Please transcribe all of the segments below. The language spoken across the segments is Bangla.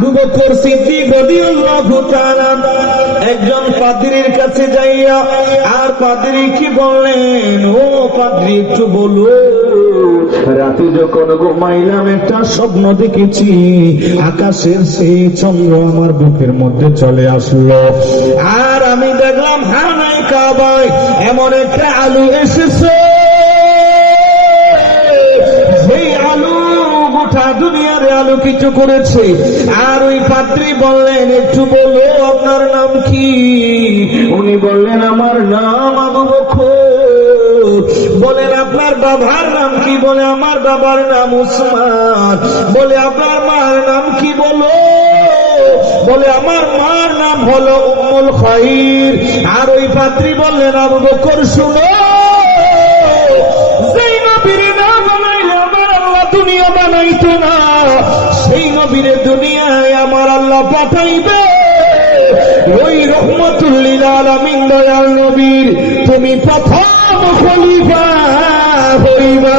আবু বকর সিদ্দিক রাদিয়াল্লাহু তাআলা একজন পাদ্রীর কাছে যাইয়া, আর পাদ্রী কি বললেন, ও পাদ্রী একটু বলো, রাতে যখন ঘুমাইলাম একটা স্বপ্ন দেখেছি, আকাশের সেই চন্দ্র আমার বুকের মধ্যে চলে আসলো, আর আমি দেখলাম হানায় কাবায় এমন একটা আলু এসেছে, সেই আলু গোটা দুনিয়ার আলোকিত করেছে। আর ওই পাত্রী বললেন, একটু বলো আপনার নাম কি? উনি বললেন, আমার নাম আবু বকর। বলেন, আপনার বাবার নাম কি? বলে, আমার বাবার নাম উসমান। বলে, আপনার মার নাম কি? বলে, আমার মার নাম হলো উম্মুল খাইর। আর ওই পাত্রী বললেন, আবু বকর শুনো, যেই নবীর নাম বানাইলে আমার আল্লাহ দুনিয়া বানাইতো না, সেই নবীর দুনিয়ায় আমার আল্লাহ পাঠাইবে। ওই রহমাতুল লিল আলামিন দয়াল নবীর তুমি প্রথম খলিফা হইবা।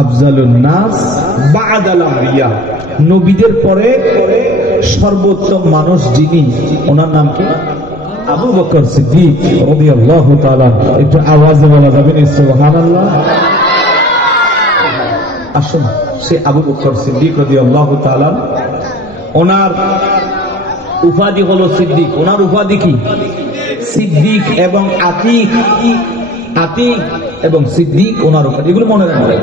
আফজালুন নাস বা'দাল আমবিয়া, নবীদের পরে সর্বোত্তম মানুষ যিনি, ওনার নাম কি? আবু বকর সিদ্দিক রাদিয়াল্লাহু তাআলা। একটু আওয়াজে বলা যাবে না সুবহানাল্লাহ? আসুন, সে আবু বকর সিদ্দিক রাদিয়াল্লাহু তাআলা, ওনার উপাধি হলো সিদ্দিক। ওনার উপাধি কি? সিদ্দিক এবং আতিক। আতিক এবং সিদ্দিক ওনার উপাধি, এগুলো মনে রাখবেন।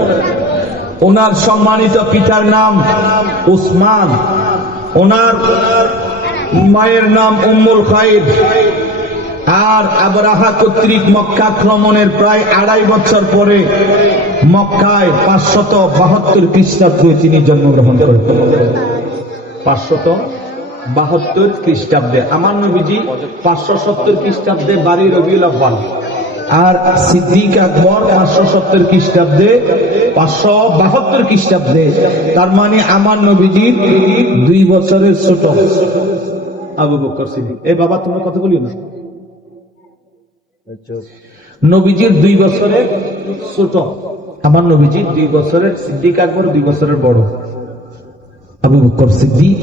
ওনার সম্মানিত পিতার নাম উসমান, ওনার মায়ের নাম উম্মুল খাইর। আর আবরাহা কর্তৃক মক্কা আক্রমণের প্রায় 2.5 বছর পরে মক্কায় 572 খ্রিস্টাব্দে তিনি জন্মগ্রহণ করেন। 572 খ্রিস্টাব্দে। আমার নবীজি 570 খ্রিস্টাব্দে বাড়ি রবিউল আউয়াল, আর সিদ্দিক আকবর 570 খ্রিস্টাব্দে, 572 খ্রিস্টাব্দে। তার মানে আমার নবীজির 2 বছরের ছোট আবু বকর সিদ্দিক। এ বাবা, তোমরা কথা বলিও না। নবীজির 2 বছরের ছোট, আমার নবীজির 2 বছরের, সিদ্দিক আকবর 2 বছরের বড়। আবু বকর সিদ্দিক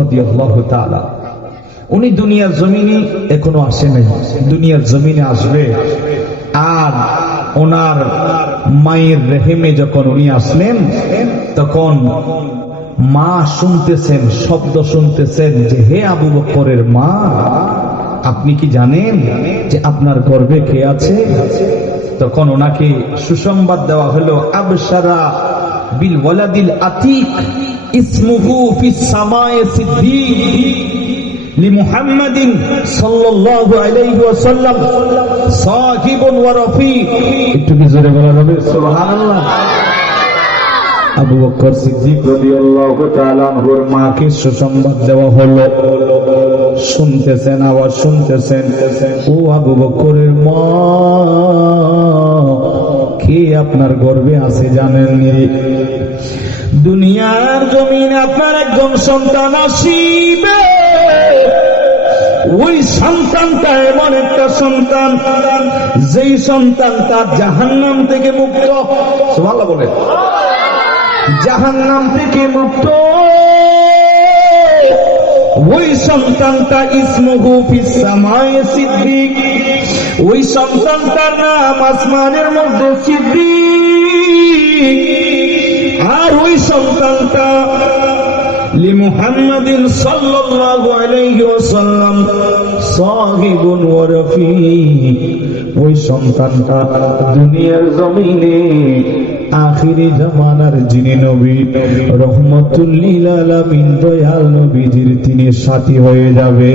রাদিয়াল্লাহু তাআলা, উনি দুনিয়ার জমিনে এখনো আসে নাই, দুনিয়ার জমিনে আসবে। আর ওনার মায়ের রেহেমে যখন উনি আসলেন, তখন মা শুনতেছেন, শব্দ শুনতেছেন যে, হে আবু বকরের মা, আপনি কি জানেন যে আপনার গর্ভে কে আছে? তখন ওনাকে সুসংবাদ দেওয়া হলো, আবশারা বিল ওয়ালাদিল আতিক ইসমুহু ফিস সামায়ে সিদ্দিক লিমুহাম্মাদিন সাল্লাল্লাহু আলাইহি ওয়াসাল্লাম সাহিবুন ওয়া রাফিক। একটু কি জোরে বলা যাবে সুবহানাল্লাহ? আবু বকর সিদ্দিক রাদিয়াল্লাহু তাআলা আনহুর মাকে সুসংবাদ দেওয়া হলো। শুনতেছেন, আওয়াজ শুনতেছেন, ও আবু বকরের মা, কে আপনার গর্ভে আছে জানেননি? দুনিয়ার জমিনে আপনার একজন সন্তান আসিবে, ওই সন্তানটা এমন একটা সন্তান, যেই সন্তানটা জাহান্নাম থেকে মুক্ত। সুবহানাল্লাহ বলে, জাহান্নাম থেকে মুক্ত। ওই সন্তানটা ইসমুহু ফিস সামায়ে সিদ্দিক, ওই সন্তানটার নাম আসমানের মধ্যে সিদ্দিক। আর ওই সন্তানটা লিমুহাম্মাদিন সাল্লাল্লাহু আলাইহি ওয়াসাল্লাম সাহিবুন ওয়া রাফিক। ওই সন্তানটা দুনিয়ার জমিনে আখিরি জামানার যিনি নবী, রহমাতুল লিল আলামিন দয়াল নবীজির তিনি সাথী হয়ে যাবে।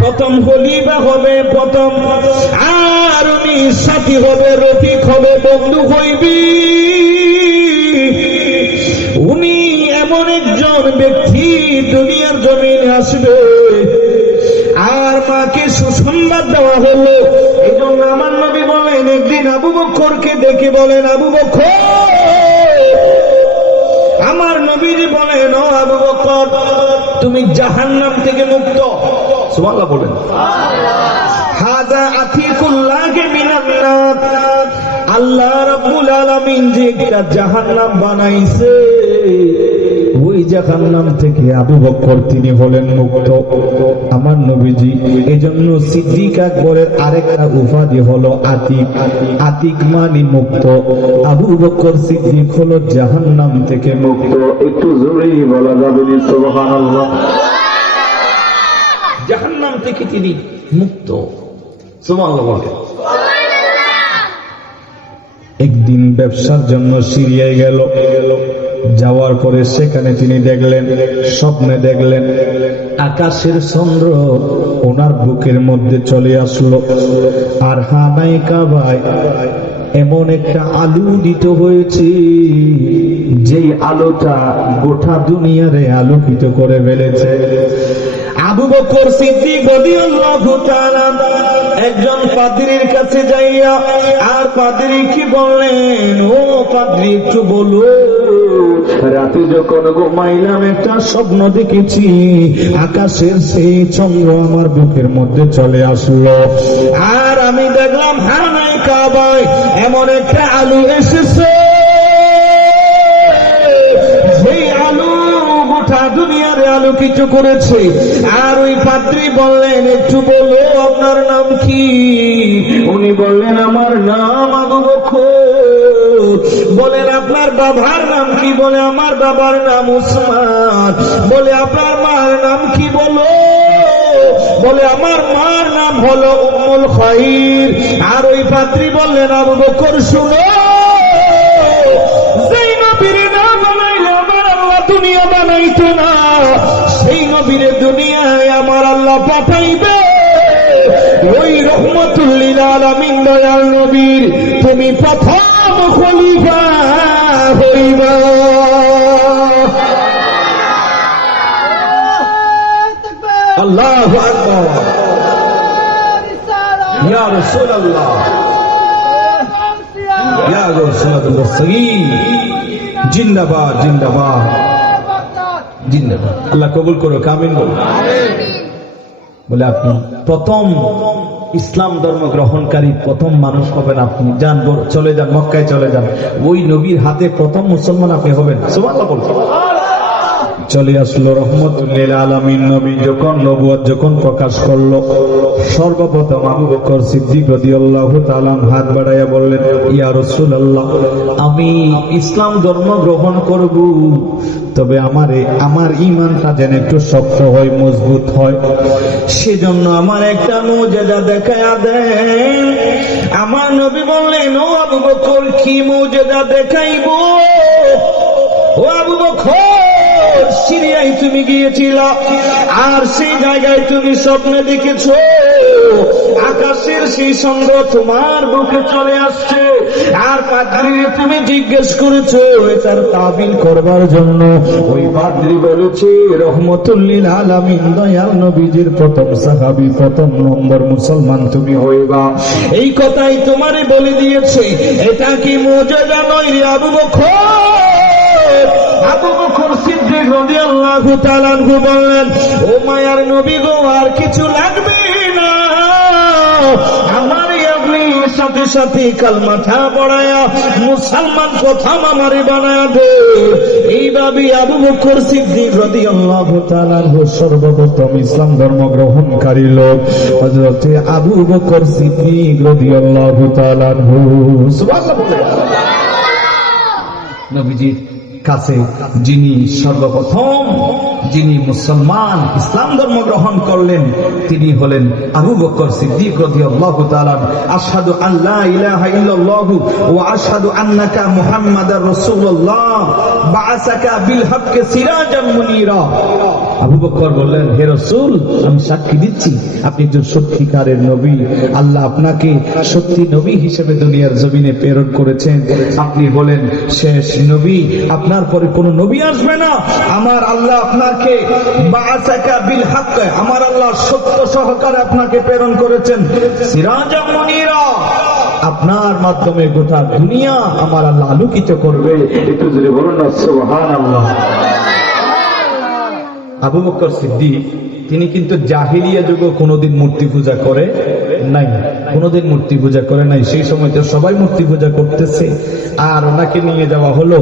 প্রথম খলিফা হবে, প্রথম। আর উনি সাথী হবে, রফিক হবে, বন্ধু হইবি। উনি এমন একজন ব্যক্তি দুনিয়ার জমিনে আসবে। আর মাকে সুসংবাদ দেওয়া হলো। এই জন্য আমার নবী বলেন, একদিন আবু বকরকে ডেকে বলেন, আবু বকর, আমার নবীজি বলেন, ও আবু বকর, তুমি জাহান্নাম থেকে মুক্ত। সুবহানাল্লাহ বলেন। হাযা আতিকুল্লাহি মিনান নার, আল্লাহ রাব্বুল আলামিন যে একটা জাহান্নাম বানাইছে, ওই জাহান্নাম থেকে আবু বকর তিনি হলেন মুক্ত। আমার নবীজি এজন্য সিদ্দিক আকবরের আরেকটা উপাধি হলো আতিক। আতিক মানে মুক্ত। আবু বকর সিদ্দিক হলো জাহান্নাম থেকে মুক্ত। একটু জোরেই বলা যাবে সুবহানাল্লাহ। জাহান্নাম থেকে তিনি মুক্ত। সুবহানাল্লাহ বলেন। একদিন ব্যবসার জন্য সিরিয়ায় গেল। যাওয়ার পরে সেখানে তিনি দেখলেন, স্বপ্নে দেখলেন আকাশের চন্দ্র ওনার বুকের মধ্যে চলে আসলো। আর হানায় কাবায় এমন একটা আলো উদিত হয়েছে, যেই আলোটা গোটা দুনিয়ারে আলোকিত করে ফেলেছে। আবু বকর সিদ্দিক রাদিয়াল্লাহু তাআলা একজন পাদ্রীর কাছে যাইয়া, আর পাদ্রী কি বললেন, ও পাদ্রী একটু বলো, রাতে যখন ঘুমাইলাম একটা স্বপ্ন দেখেছি, আকাশের সেই চন্দ্র আমার বুকের মধ্যে চলে আসলো। আর আমি দেখলাম হানায় কাবায় এমন একটা আলো এসেছে, সেই আলো গোটা দুনিয়ারে আলোকিত করেছে। আর ওই পাত্রী বললেন, একটু বলো আপনার নাম কি? উনি বললেন, আমার নাম আবু বকর। বলেন, আপনার বাবার নাম কি? বলে, আমার বাবার নাম উসমান। বলে, আপনার মার নাম কি? বলে, আমার মার নাম হলো উম্মুল খাইর। আর ওই পাত্রী বললেন, আবু বকর শুনো, যেই নবীর নাম বানাইলে আমার আল্লাহ দুনিয়া বানাইতো না, সেই নবীর দুনিয়ায় আমার আল্লাহ পাঠাইবে। ওই রহমাতুল লিল আলামিন দয়াল নবীর তুমি প্রথম খলিফা হইবা। আল্লাহু আকবার। ইয়া রাসূলুল্লাহ, ইয়া রাসূলুল্লাহ, জিন্দাবাদ জিন্দাবাদ জিন্দাবাদ। আল্লাহ কবুল করো, আমিন বলো। বলে, আপনি প্রথম ইসলাম ধর্ম গ্রহণকারী প্রথম মানুষ হবেন আপনি। যান, চলে যান, মক্কায় চলে যান, ওই নবীর হাতে প্রথম মুসলমান আপনি হবেন। সুবহানাল্লাহ বলুন। চলে আসলো রহমতুল লিল আলামিন নবী। যখন নবুয়ত যখন প্রকাশ করলো, সর্বপ্রথম আবু বকর সিদ্দিক রাদিয়াল্লাহু তাআলা হাত বাড়াইয়া বললেন, ইয়া রাসূলুল্লাহ, আমি ইসলাম ধর্ম গ্রহণ করব, তবে আমার ঈমানটা যেন একটু শক্ত হয়, মজবুত হয়, সেজন্য আমার একটা মুজিজা দেখায়া দেন। আমার নবী বললেন, ও আবু বকর, কি মুজিজা দেখাইব? ও আবু বকর, সিরিয়ায় তুমি গিয়েছিল, আর সেই জায়গায় তুমি স্বপ্নে দেখেছো আকাশের সেই চন্দ্র তোমার বুকে চলে আসছে। আর পাদ্রী তুমি জিজ্ঞেস করেছো এটার তাবিল করবার জন্য। ওই পাদ্রী বলেছে, রহমতুল লিল আলামিন দয়াল নবীজির প্রথম সাহাবী, প্রথম নম্বর মুসলমান তুমি হইবা। এই কথাই তোমারে বলে দিয়েছে। এটা কি মুজিজা নয় রে আবু বকর? আবু বকর সিদ্দিক রাদিয়াল্লাহু তাআলা আনহু বললেন, ও মায়ার নবী গো, আর কিছু লাগবে না, আমার আপনি সাথে সাথে কালমাটা পড়ায়া মুসলমান প্রথম আমারে বানায়া দে। এইভাবে আবু বকর সিদ্দিক রাদিয়াল্লাহু তাআলা আনহু সর্বপ্রথম ইসলাম ধর্ম গ্রহণকারী লোক হযরত আবু বকর সিদ্দিক রাদিয়াল্লাহু তাআলা আনহু। সুবহানাল্লাহ। নবীজি কাছে যিনি সর্বপ্রথম মুসলমান ইসলাম ধর্ম গ্রহণ করলেন, তিনি হলেন আবু বকর সিদ্দিক রাদিয়াল্লাহু তাআলা। আশহাদু আল্লা ইলাহা ইল্লাল্লাহু ওয়া আশহাদু আন্নাকা মুহাম্মাদার রাসূলুল্লাহ বাআসাকা বিল হক্কি সিরাজাম মুনীরা। আবু বকর বললেন, হে রাসূল, আমি সাক্ষী দিচ্ছি আপনি একজন সত্যিকারের নবী। আল্লাহ আপনাকে সত্যি নবী হিসেবে দুনিয়ার জমিনে প্রেরণ করেছেন। আপনি বলেন শেষ নবী, আপনার পরে কোন নবী আসবে না। আমার আল্লাহ আপনাকে বাআসাকা বিল হক, আমার আল্লাহ সত্য সহকারে আপনাকে প্রেরণ করেছেন। সিরাজাম মুনীরা, আপনার মাধ্যমে গোটা দুনিয়া আমার আল্লাহ আলোকিত করবে। একটু জোরে বলুন না সুবহানাল্লাহ। আবু বকর সিদ্দিক তিনি কিন্তু জাহিলিয়া যুগে কোনোদিন মূর্তি পূজা করে নাই, কোনোদিন মূর্তি পূজা করে নাই। সেই সময় তো সবাই মূর্তি পূজা করতেছে, আর ওনাকে নিয়ে যাওয়া হলো।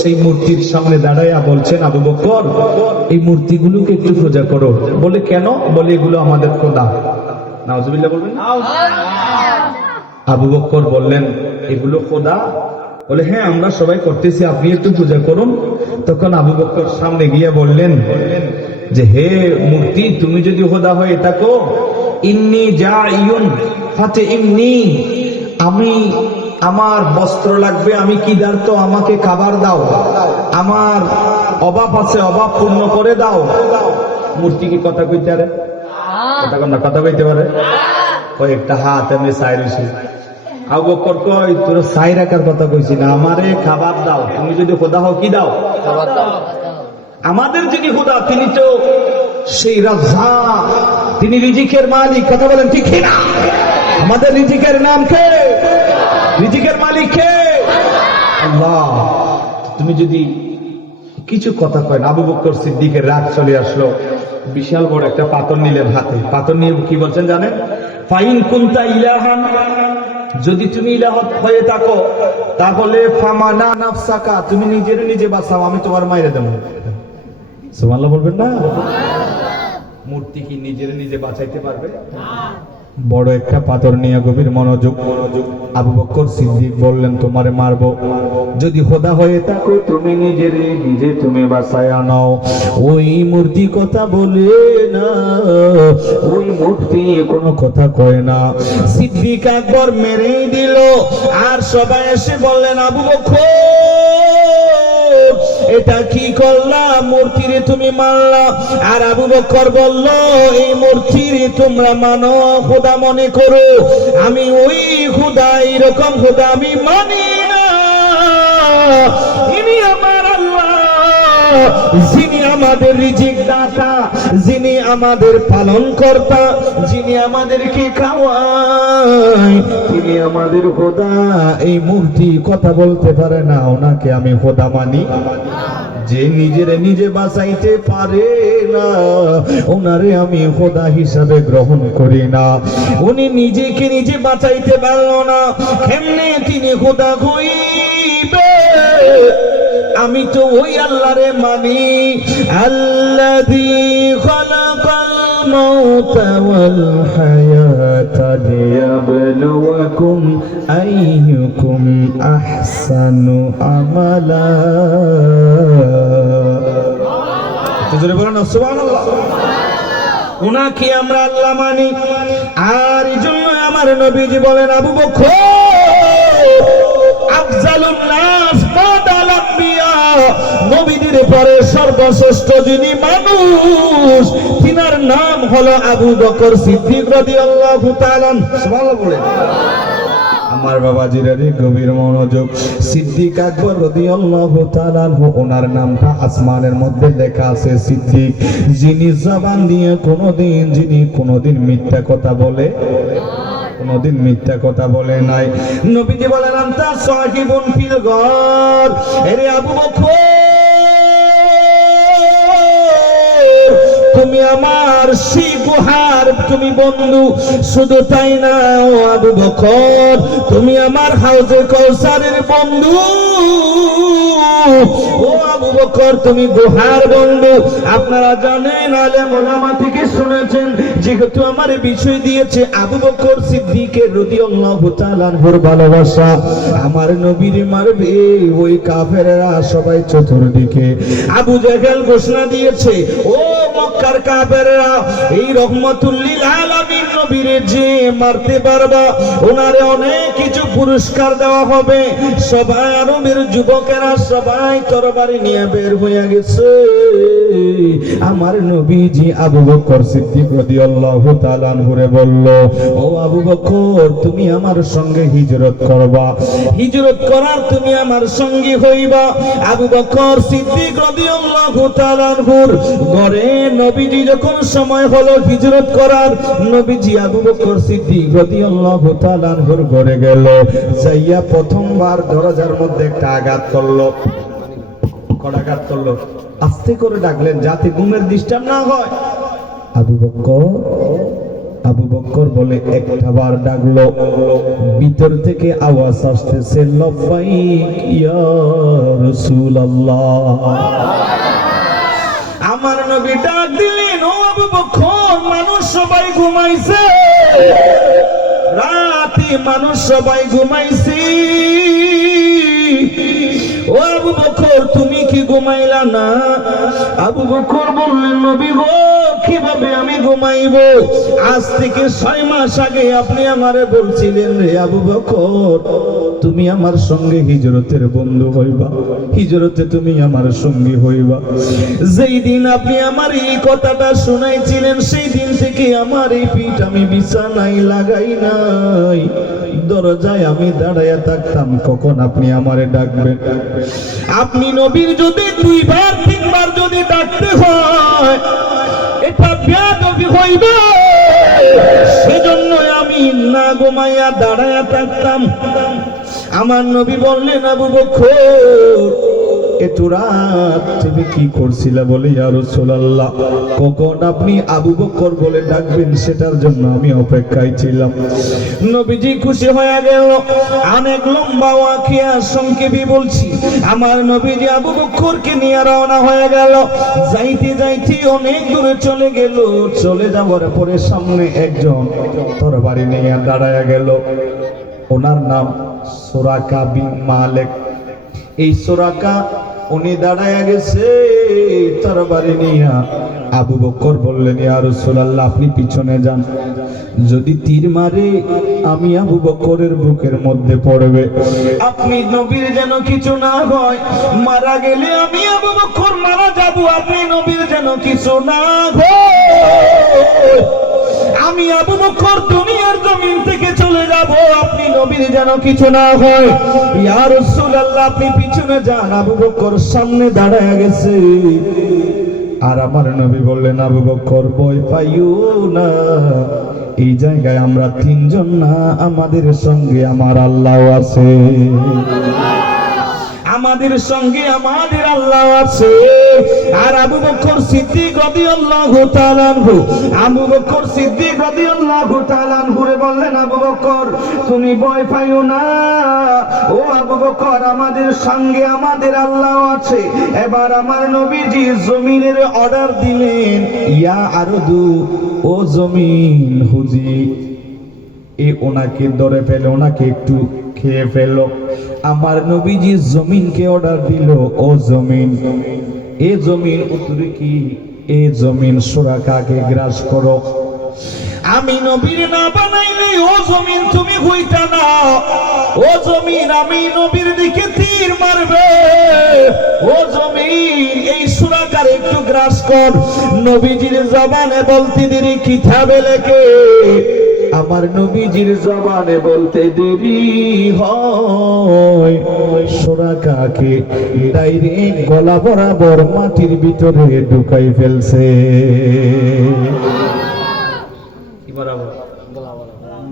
সেই মূর্তির সামনে দাঁড়াইয়া বলছেন, আবু বকর এই মূর্তিগুলোকে একটু পূজা করো। বলে কেন? বলে এগুলো আমাদের খোদা। নাউজুবিল্লাহ বলবেন না? আবু বকর বললেন এগুলো খোদা? বলে হ্যাঁ, আমরা সবাই করতেছি, আপনি একটু পূজা করুন। তখন আবু বকর সামনে গিয়ে বললেন যে হে মূর্তি, তুমি যদি খোদা হয়ে থাকো, ইন্নী জাইয়ুন ফাতিইমনি, আমি আমার বস্ত্র লাগবে, আমি ক্ষুধার্ত, আমাকে খাবার দাও, আমার অভাব আছে, অভাব পূর্ণ করে দাও। মূর্তি কি কথা কইতে পারে? কথা কইতে পারে? কয়েকটা হাত এমনি চাই রয়েছে। আবু বকর কয় তোর চাই রাখার কথা কইছি না, আমারে খাবার দাও। তুমি যদি খোদা হও কি দাও? আমাদের যিনি খোদা তিনি তো সেই রাজ্জাক, তিনি রিজিকের মালিক। কথা বলেন ঠিক না? আমাদের রিজিকের নাম কে? রিজিকের মালিক কে? আল্লাহ। তুমি যদি কিছু কথা কয় না। আবু বকর সিদ্দিকের রাগ চলে আসলো। বিশাল বড় একটা পাথর নিলেন হাতে। পাথর নিয়ে কি বলছেন জানেন? ফাইন কুনতা ইলাহান, যদি তুমি ইলাহ হয়ে থাকো তাহলে ফামানা নাফসাকা, তুমি নিজের নিজে বাঁচাও, আমি তোমার মাইরে দেব। সুবহানাল্লাহ বলবেন না? মূর্তি কি নিজের নিজে বাঁচাইতে পারবে? বড় একটা পাথর নিয়ে গভীর মনোযোগ। আবু বকর সিদ্দিক বললেন তোমারে মারবো, যদি খোদা হয়ে থাকো তুমি নিজের নিজে তুমি বাঁচায় নাও। ওই মূর্তি কথা বলে না, ওই মূর্তি কোনো কথা কয় না। সিদ্দিক আকবর মেরেই দিল। আর সবাই এসে বললেন আবু বকর এটা কি করলা? মূর্তিরে তুমি মারলা। আর আবু বকর বলল এই মূর্তিরে তোমরা মানো, খোদা মনে করো, আমি ওই খোদা, এইরকম খোদা আমি মানি না। ইনি আমার আল্লাহ, যিনি আমাদের রিজিক দাতা, যিনি আমাদের পালন কর্তা, যিনি আমাদেরকে খাওয়ায়, তিনি আমাদের খোদা। এই মূর্তি কথা বলতে পারে না, ওনাকে আমি খোদা মানি। যে নিজের নিজে বাঁচাইতে পারে না, ওনারে আমি খোদা হিসাবে গ্রহণ করি না। উনি নিজেকে নিজে বাঁচাইতে পারল না, কেমনে তিনি খোদা হইবে? আমি তো ওই আল্লাহরে মানি, আল্লাযী খালাকাল মাউতা ওয়াল হায়াতা লিয়াবলুয়াকুম আইয়ুকুম আহসানু আমালা। জোরে বলেন সুবহানাল্লাহ। উনাকে আমরা আল্লাহ মানি। আর এই জন্য আমার নবীজি বলেন আবু বকর আফজালুন নাস বাদাল আম্বিয়া, নবীদের পরে সর্বশ্রেষ্ঠ যিনি মানুষ, তিনার নাম হলো আবু বকর সিদ্দিক রাদিয়াল্লাহু তাআলা। সুবহানাল্লাহ বলেন। আমার বাবাজিরা রে গভীর মনোযোগ। সিদ্দিক আকবর রাদিয়াল্লাহু তাআলা ওনার নামটা আসমানের মধ্যে লেখা আছে সিদ্দিক, যিনি জবান দিয়ে কোনোদিন মিথ্যা কথা বলে, কোনোদিন মিথ্যা কথা বলে নাই। নবীজি বলেন আনতা সাহিবুন ফিল গার, আরে আবু বকর তুমি আমার সেই গুহার তুমি বন্ধু। শুধু তাই না ও আবু বকর, তুমি আমার হাউজে কাউসারের বন্ধু। ও আবু বকর তুমি গুহার বন্ধু। আপনারা জানেন, আলেম ওলামা থেকে শুনেছেন, যেহেতু আমার বিষয় দিয়েছে আবু বকর সিদ্দিকের রাদিয়াল্লাহু তাআলা আনহুর ভালোবাসা, আমার নবীর মারবে ওই কাফেররা সবাই চতুর্দিকে। আবু জাহেল ঘোষণা দিয়েছে, ও মক্কার কাফেররা, এই রহমাতুল লিল আলামিন নবীরে যে মারতে পারবা ওনারে অনেক কিছু পুরস্কার দেওয়া হবে। সবাই আরবের যুবকেরা সবাই তরবারি নিয়ে বের হয়ে গেছে। আমার নবীজি আবু বকর সিদ্দিক রাদিয়াল্লাহু তাআলা আনহুরে বলল, ও আবু বকর তুমি আমার সঙ্গে হিজরত করবা, হিজরত করার তুমি আমার সঙ্গী হইবা। আবু বকর সিদ্দিক রাদিয়াল্লাহু তাআলা আনহুর ঘরে নবীজি যখন সময় হলো হিজরত করার, নবীজি আবু বকর সিদ্দিক রাদিয়াল্লাহু তাআলা আনহুর ঘরে গেল। যাইয়া প্রথমবার দরজার মধ্যে একটা আঘাত করলো, কড়াঘাত করলো। আস্তে করে ডাকলেন যাতে ঘুমের ডিস্টার্ব না হয়। আবু বকর আবু বকর বলে একটা বার ডাকলো, ভিতর থেকে আওয়াজ আসতেছে লব্বাইক ইয়া রাসূলুল্লাহ। আমার নবী ডাক দিলেন, ও আবু বকর, মানুষ সবাই ঘুমাইছে, রাতে মানুষ সবাই ঘুমাইছে, ও আবু বকর তুমি কি ঘুমাইলা না? আবু বকর বললেন, নবী গো, কিভাবে আমি ঘুমাইবো? আজ থেকে 6 মাস আগে আপনি আমারে বলছিলেন, রে আবু বকর, তুমি আমার সঙ্গে হিজরতের বন্ধু হইবা, হিজরতে তুমি আমার সঙ্গী হইবা। যেই দিন আপনি আমার এই কথাটা শুনাইছিলেন, সেই দিন থেকে আমার এই পিঠ আমি বিছানায় লাগাই নাই, দরজায় আমি দাঁড়াইয়া থাকতাম কখন আপনি আমারে ডাকবেন। আপনি নবীর যদি 2 বার 3 বার যদি ডাকতে হয়, এটা বেয়াদবি হইবে, সেজন্য আমি না ঘুমাইয়া দাঁড়াইয়া থাকতাম। আমার নবী বললেন, আবু বকর, এত রাত তুমি কি করছিলা? বলে, ইয়া রাসূলুল্লাহ, কখন আপনি আবু বকর বলে ডাকবেন সেটার জন্য আমি অপেক্ষায় ছিলাম। নবীজি খুশি হয়ে গেল। অনেক লম্বা ওয়াকিয়া সংক্ষেপে বলছি, আমার নবীজি আবু বকরকে নিয়ে রওনা হয়ে গেল। যাইতে যাইতে অনেক দূরে চলে গেল। চলে যাওয়ার পরে সামনে একজন তরবারি নিয়ে দাঁড়ায়া গেল। ওনার নাম সুরাকা বিন মালিক। এই সুরাকা উনি দাঁড়ায়া গেছে তরবারি নিয়া। আবু বকর বললেন, ইয়া রাসূলুল্লাহ, আপনি পিছনে যান, যদি তীর মারে আমি আবু বকরের বুকের মধ্যে পড়বে, আপনি নবীর যেন কিছু না হয়, মারা গেলে আমি আবু বকর মারা যাব, আপনি নবীর যেন কিছু না হয়, আমি আবু বকর দুনিয়ার জমিন থেকে চলে যাব, আপনি নবীর যেন কিছু না হয়। ইয়া রাসূলুল্লাহ, আপনি পিছনে যান। আবু বকর সামনে দাঁড়ায় গেছে। আর আমার নবী বললেন, আবু বকর ভয় পাইও না, এই জায়গায় আমরা 3 জন না, আমাদের সঙ্গে আমার আল্লাহ আছে, আমাদের সঙ্গে আমাদের আল্লাহ আছে। আর আবু বকর সিদ্দিক রাদিয়াল্লাহু তাআলা আনহু, আবু বকর সিদ্দিক রাদিয়াল্লাহু তাআলা আনহু বললেন, আবু বকর তুমি ভয় পাইও না, ও আবু বকর, আমাদের সঙ্গে আমাদের আল্লাহ আছে। এবার আমার নবীজি জমিনের অর্ডার দিলেন, ইয়া আরদু, ও জমিন হুজি, ওনাকে ধরে ফেলে, ওনাকে একটু খেয়ে ফেলো। আমার নবীজি জমিনকে অর্ডার দিল, ও জমিন, এ জমিন উত্তরে কি, এ জমিন সুরাকাকে গ্রাস করো। আমি নবীর না বানাইলে ও জমিন তুমি হইতা না, ও জমিন আমি নবীর দিকে তীর মারবে, ও জমিন এই সুরাকার একটু গ্রাস কর। নবীজির জবানে বলতে দেরি কিতাবে লেখে, আমার নবীজির জবানে বলতে দেরি হয়, সুরাকাকে ডাইরেক্ট গলা বরাবর মাটির ভিতরে ঢুকাই ফেলছে।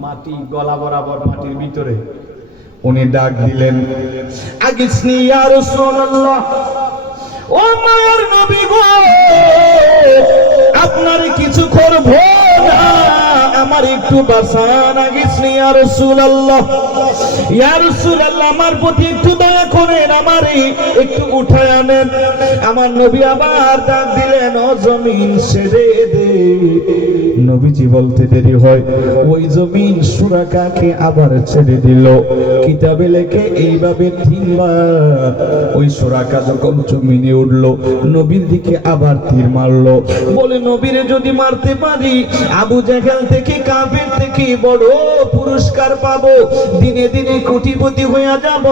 মাটি গলা বরাবর মাটির ভিতরে। উনি ডাক দিলেন, আগিসনি ইয়া রাসূলুল্লাহ, ও মায়ের নবী গো, আপনার কিছু করব না, আমার একটু বাঁচান। আগিসনি ইয়া রাসূলুল্লাহ, ইয়া রাসূলুল্লাহ, আমার প্রতি একটু দয়া করেন, আমারে একটু উঠায় আনেন। আমার নবী আবার ডাক দিলেন, ও জমিন ছেড়ে দে। নবীজি বলতে দেরি হয়, ওই জমিন সুরাকাকে আবার ছেড়ে দিল। কিতাবে লেখে এইভাবে 3 বার ওই সুরাকা যখন জমিনে উঠলো, নবীর দিকে আবার তীর মারলো। বলে, নবীরে যদি মারতে পারি, আবু জাহেল থেকে কাফের থেকে বড় পুরস্কার পাবো, দিনে দিনে কোটিপতি হয়ে যাব।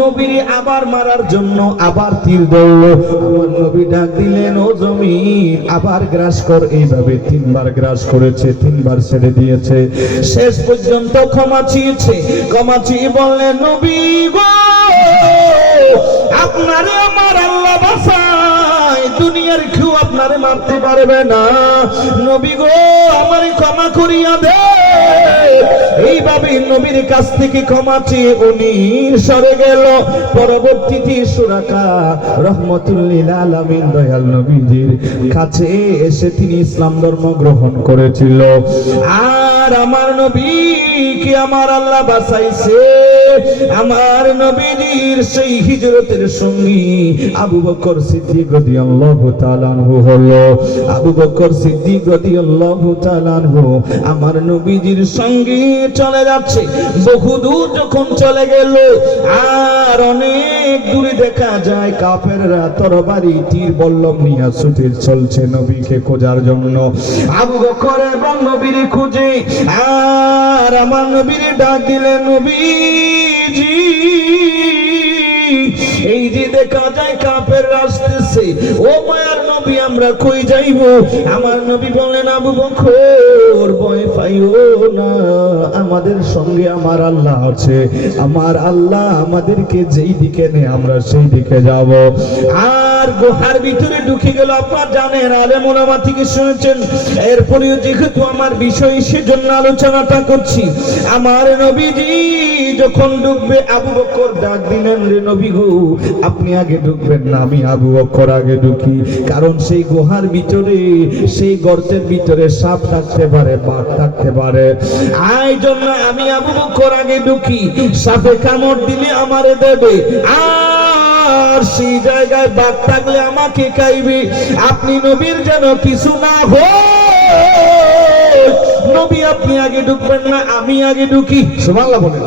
নবীরে আবার মারার জন্য আবার তীর ধরলো। আমার নবী ডাক দিলেন, ও জমিন আবার গ্রাস কর। এইভাবে 3 বার গ্রাস করেছে, 3 বার ছেড়ে দিয়েছে। শেষ পর্যন্ত ক্ষমা চেয়েছে। ক্ষমা চেয়ে বললেন, নবী গো, আপনারে আমার আল্লাহ বাঁচায়, দুনিয়ার কেউ আপনারে মারতে পারবে না। নবী গো, আমারে ক্ষমা করিয়া দে। এইভাবে নবীর কাছ থেকে ক্ষমা চেয়ে উনি সরে গেল। পরবর্তীতে সুরাকা রহমতুল লিল আলামিন দয়াল নবীজির কাছে এসে তিনি ইসলাম ধর্ম গ্রহণ করেছিল। আর আমার নবীকে আমার আল্লাহ বাঁচাইছে। আমার নবীজির সেই হিজরতের সঙ্গী আবু বকর সিদ্দিক রাদিয়াল্লাহু তাআলা আনহু হলো। আবু বকর সিদ্দিক রাদিয়াল্লাহু তাআলা আনহু আমার নবীজির সঙ্গে চলে যাচ্ছে। বহুদূর যখন চলে গেল, আর অনেক দূরে দেখা যায় কাফেররা তরবারি তীর বল্লম নিয়ে ছুটে চলছে নবীকে খোঁজার জন্য। আবু বকর এবং নবীর খুঁজে, আর আমার নবীর ডাক দিলেন, নবীজি এই যে দেখা যায় কাফের আসতেছে, ও মায়ার নবী আমরা কই যাইব? আমার নবী বললেন, আবু বকর ভয় পাইও না, আমাদের সঙ্গে আমার আল্লাহ আছে। আমার আল্লাহ আমাদেরকে যেই দিকে নেয় আমরা সেই দিকে যাব। আর গুহার ভিতরে ঢুকে গেল। আপনারা জানেন, আলেম ওলামা থেকে শুনেছেন। এরপরেও যেহেতু আমার বিষয় সেজন্য আলোচনাটা করছি। আমার নবীজি যখন ঢুকবে, আবু বকর ডাক দিলেন, রে নবী গো, আপনি আগে ঢুকবেন না, আমি আবু বকর আগে ঢুকি। কারণ সেই গুহার ভিতরে, সেই গর্তের ভিতরে সাপ থাকতে পারে, বাঘ থাকতে পারে। এই জন্য আমি আবু বকর আগে ঢুকি। সাপে কামড় দিলে আমারে দেবে, আর সেই জায়গায় বাঘ থাকলে আমাকে খাইবে। আপনি নবীর যেন কিছু না হয়। নবী আপনি আগে ঢুকবেন না, আমি আগে ঢুকি। সুবহানাল্লাহ বলেন।